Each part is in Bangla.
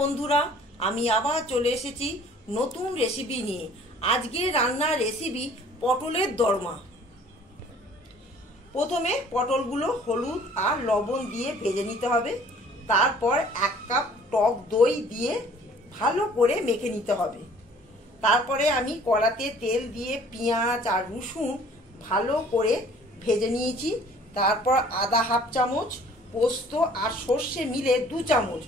বন্ধুরা, আমি আবার চলে এসেছি নতুন রেসিপি নিয়ে। আজকে রান্নার রেসিপি পটলের দরমা। প্রথমে পটলগুলো হলুদ আর লবণ দিয়ে ভেজে নিতে হবে। তারপর 1 কাপ টক দই দিয়ে ভালো করে মেখে নিতে হবে। তারপরে আমি কড়াতে তেল দিয়ে পেঁয়াজ আর রসুন ভালো করে ভেজে নিয়েছি। তারপর আদা হাফ চামচ, পোস্ত আর সর্ষে মিলে 2 চামচ,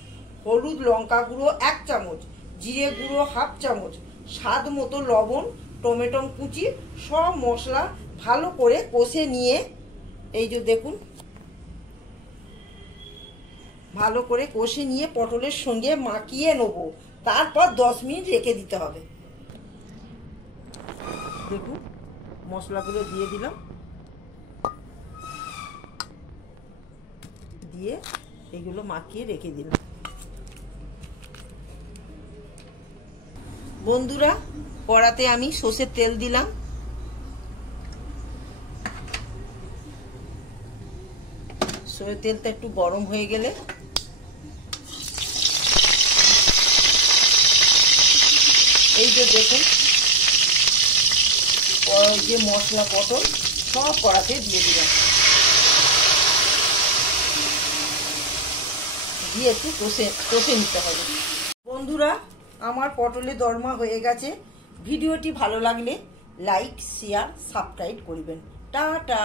হলুদ লঙ্কা গুঁড়ো 1 চামচ, জিরে গুঁড়ো হাফ চামচ, স্বাদ মতো লবণ, টমেটো কুচি, সব মশলা ভালো করে কষে নিয়ে, এই যে দেখুন, ভালো করে কষে নিয়ে পটলের সঙ্গে মাখিয়ে নেব। তারপর 10 মিনিট রেখে দিতে হবে। দেখুন, মশলাগুলো দিয়ে দিলাম, দিয়ে এগুলো মাখিয়ে রেখে দিলাম। বন্ধুরা, কড়াতে আমি সর্ষের তেল দিলাম। সর্ষের তেলটা একটু গরম হয়ে গেলে এই যে দেখুন, যে মশলা পটল সব কড়াতে দিয়ে দিলাম, দিয়ে একটু কষে নিতে হবে। বন্ধুরা, আমার পটলের দরমা হয়ে গেছে। ভিডিওটি ভালো লাগলে লাইক, শেয়ার, সাবস্ক্রাইব করবেন। টাটা।